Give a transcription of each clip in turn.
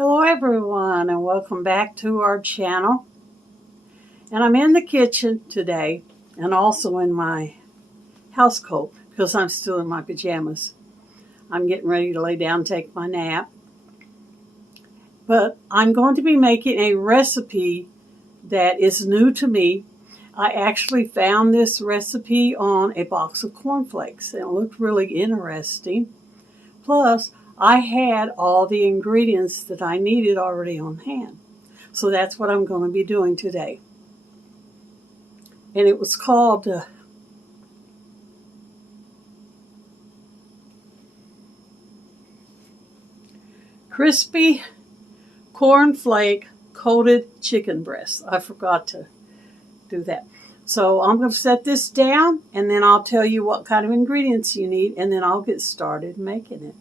Hello everyone and welcome back to our channel. And I'm in the kitchen today and also in my house coat because I'm still in my pajamas. I'm getting ready to lay down and take my nap. But I'm going to be making a recipe that is new to me. I actually found this recipe on a box of cornflakes and it looked really interesting. Plus, I had all the ingredients that I needed already on hand. So that's what I'm going to be doing today. And it was called Crispy Cornflake Coated Chicken Breast. I forgot to do that. So I'm going to set this down and then I'll tell you what kind of ingredients you need and then I'll get started making it.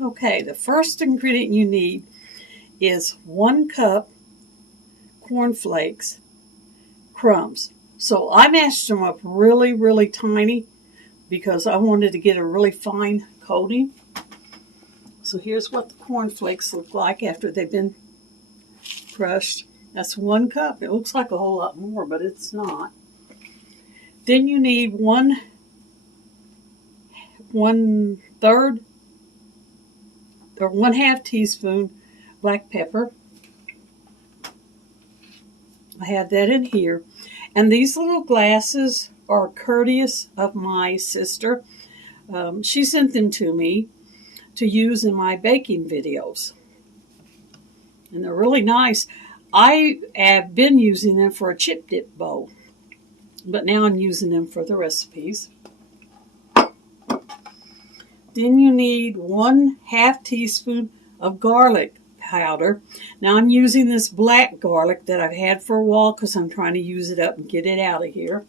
Okay, the first ingredient you need is 1 cup cornflakes crumbs. So I mashed them up really tiny because I wanted to get a really fine coating. So here's what the cornflakes look like after they've been crushed. That's 1 cup. It looks like a whole lot more, but it's not. Then you need 1/3 or 1/2 teaspoon black pepper. I have that in here. And these little glasses are courteous of my sister. She sent them to me to use in my baking videos. And they're really nice. I have been using them for a chip dip bowl, but now I'm using them for the recipes. Then you need 1/2 teaspoon of garlic powder. Now I'm using this black garlic that I've had for a while because I'm trying to use it up and get it out of here.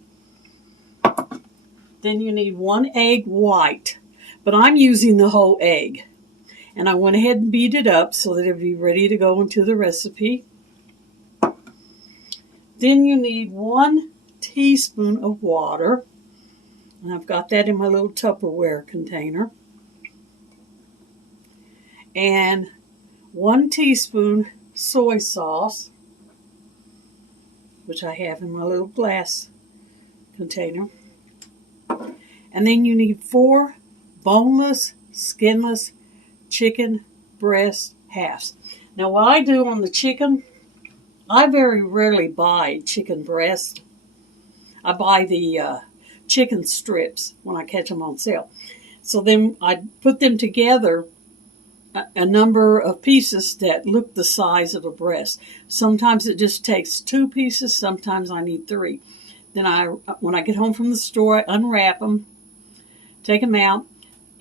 Then you need 1 egg white, but I'm using the whole egg. And I went ahead and beat it up so that it would be ready to go into the recipe. Then you need 1 teaspoon of water. And I've got that in my little Tupperware container. And 1 teaspoon soy sauce, which I have in my little glass container. And then you need 4 boneless, skinless chicken breast halves. Now what I do on the chicken, I very rarely buy chicken breast. I buy the chicken strips when I catch them on sale. So then I put them together, a number of pieces that look the size of a breast. Sometimes it just takes 2 pieces, sometimes I need 3. Then when I get home from the store, I unwrap them, take them out,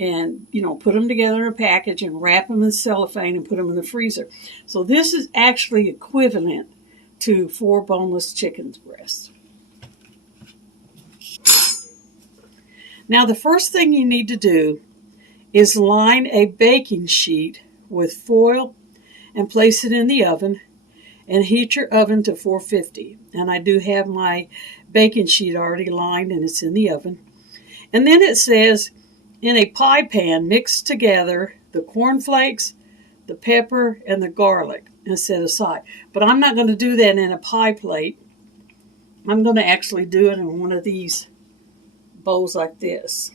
and put them together in a package and wrap them in cellophane and put them in the freezer. So this is actually equivalent to 4 boneless chicken breasts. Now the first thing you need to do is line a baking sheet with foil and place it in the oven and heat your oven to 450. And I do have my baking sheet already lined and it's in the oven. And then it says, in a pie pan, mix together the cornflakes, the pepper, and the garlic and set aside. But I'm not going to do that in a pie plate. I'm going to actually do it in one of these bowls like this.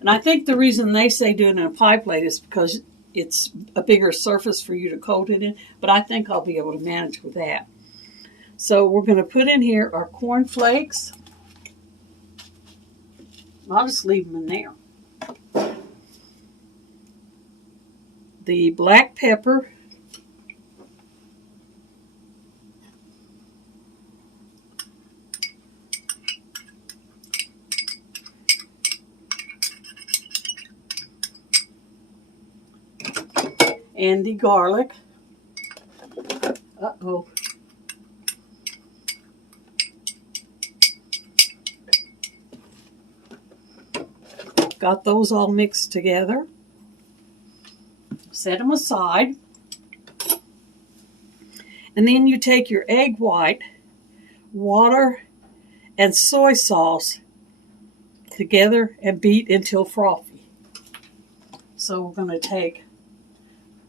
And I think the reason they say do it in a pie plate is because it's a bigger surface for you to coat it in. But I think I'll be able to manage with that. So we're going to put in here our cornflakes. I'll just leave them in there. The black pepper. And the garlic. Uh-oh. Got those all mixed together. Set them aside. And then you take your egg white, water, and soy sauce together and beat until frothy. So we're going to take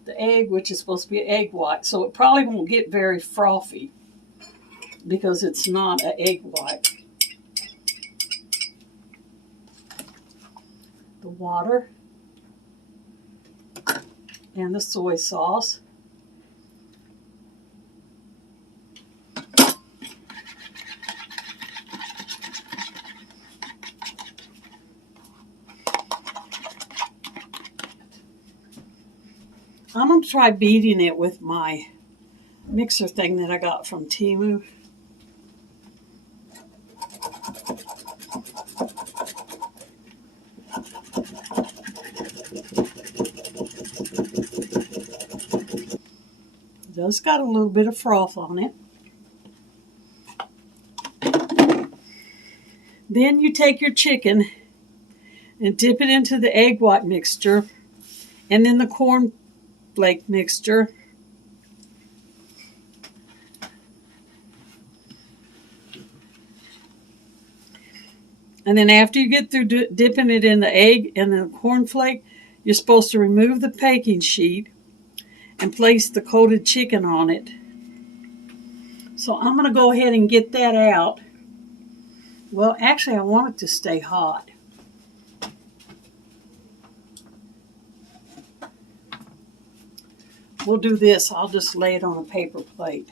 the egg, which is supposed to be egg white. So it probably won't get very frothy because it's not an egg white. The water and the soy sauce. I'm going to try beating it with my mixer thing that I got from Temu. It does got a little bit of froth on it. Then you take your chicken and dip it into the egg white mixture and then the cornflake mixture. And then after you get through dipping it in the egg and the cornflake, you're supposed to remove the baking sheet and place the coated chicken on it. So I'm going to go ahead and get that out. Well, actually, I want it to stay hot. We'll do this. I'll just lay it on a paper plate.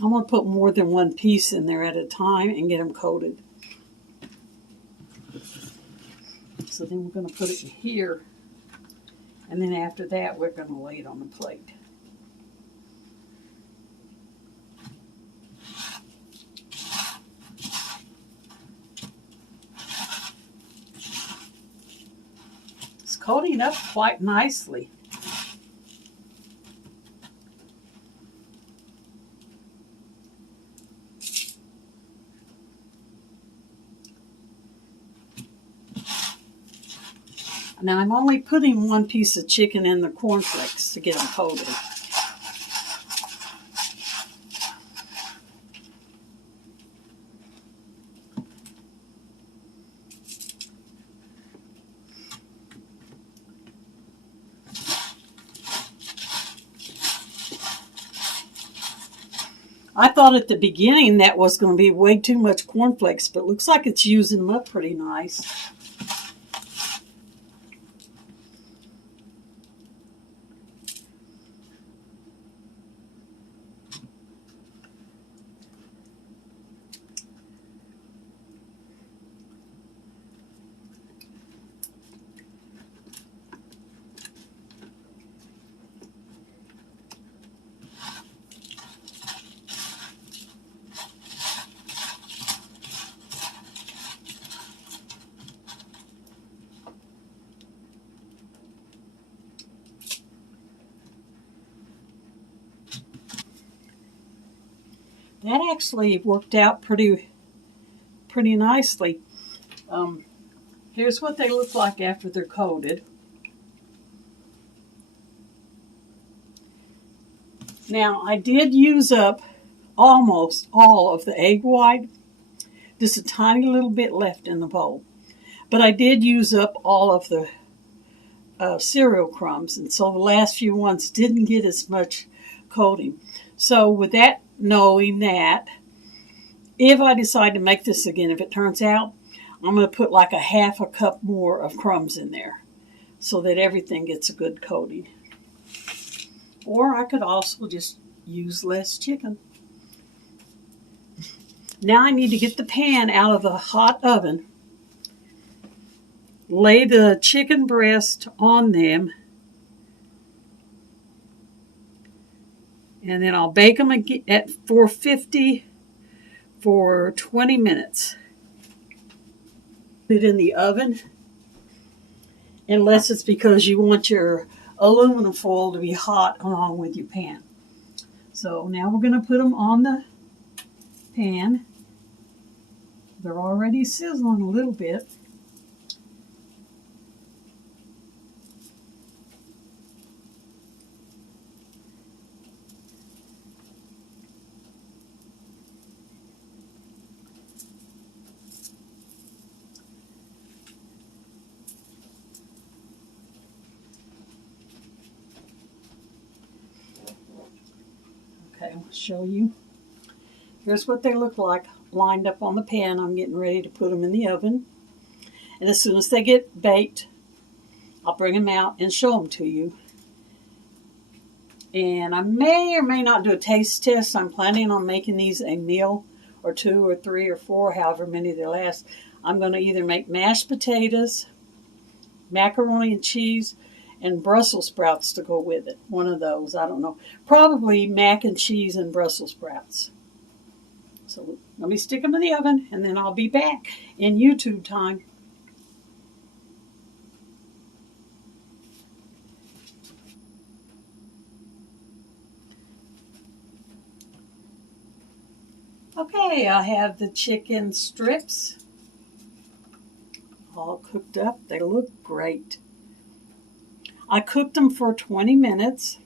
I'm going to put more than one piece in there at a time and get them coated. So then we're going to put it in here. And then after that, we're going to lay it on the plate. It's coating up quite nicely. Now I'm only putting one piece of chicken in the cornflakes to get them coated. I thought at the beginning that was going to be way too much cornflakes, but it looks like it's using them up pretty nice. That actually worked out pretty nicely. Here's what they look like after they're coated. Now, I did use up almost all of the egg white. Just a tiny little bit left in the bowl. But I did use up all of the cereal crumbs, and so the last few ones didn't get as much coating. So with that, knowing that, if I decide to make this again, if it turns out, I'm going to put like a half a cup more of crumbs in there so that everything gets a good coating. Or I could also just use less chicken. Now I need to get the pan out of the hot oven, lay the chicken breast on them, and then I'll bake them at 450 for 20 minutes. Put it in the oven, unless it's because you want your aluminum foil to be hot along with your pan. So now we're going to put them on the pan. They're already sizzling a little bit. Okay, I'll show you. Here's what they look like lined up on the pan. I'm getting ready to put them in the oven. And as soon as they get baked, I'll bring them out and show them to you. And I may or may not do a taste test. I'm planning on making these a meal or 2 or 3 or 4, however many they last. I'm going to either make mashed potatoes, macaroni and cheese, and Brussels sprouts to go with it. One of those, I don't know. Probably mac and cheese and Brussels sprouts. So let me stick them in the oven, and then I'll be back in YouTube time. Okay, I have the chicken strips all cooked up. They look great. I cooked them for 20 minutes.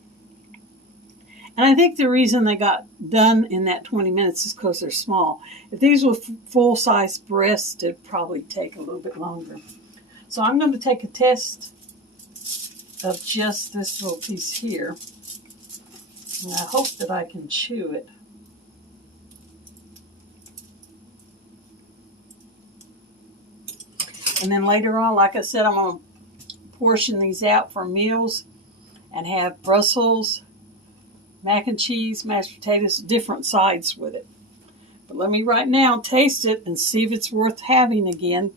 And I think the reason they got done in that 20 minutes is because they're small. If these were full-size breasts, it'd probably take a little bit longer. So I'm going to take a test of just this little piece here. And I hope that I can chew it. And then later on, like I said, I'm going to portion these out for meals and have Brussels, mac and cheese, mashed potatoes, different sides with it. But let me right now taste it and see if it's worth having again.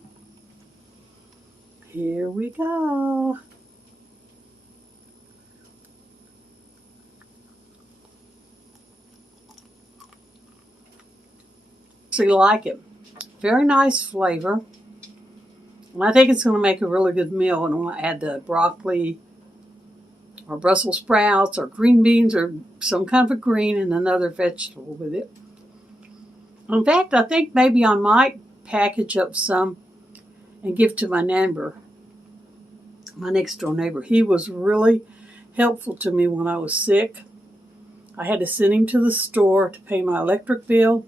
Here we go. So you like it. Very nice flavor. And I think it's going to make a really good meal. And I'm going to add the broccoli or Brussels sprouts or green beans or some kind of a green and another vegetable with it. In fact, I think maybe I might package up some and give to my neighbor, my next door neighbor. He was really helpful to me when I was sick. I had to send him to the store to pay my electric bill,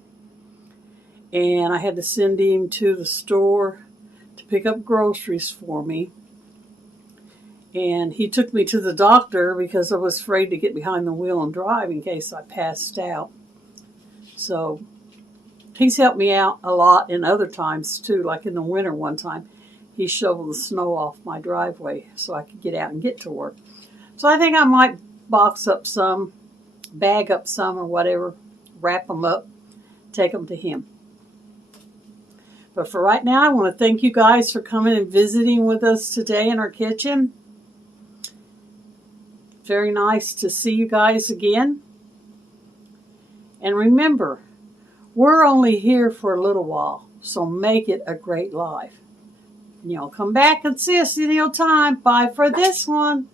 and I had to send him to the store to pick up groceries for me. And he took me to the doctor because I was afraid to get behind the wheel and drive in case I passed out. So he's helped me out a lot in other times too, like in the winter one time. He shoveled the snow off my driveway so I could get out and get to work. So I think I might box up some, bag up some or whatever, wrap them up, take them to him. But for right now, I want to thank you guys for coming and visiting with us today in our kitchen. Very nice to see you guys again. And remember, we're only here for a little while, so make it a great life. And y'all come back and see us any old time. Bye for this one.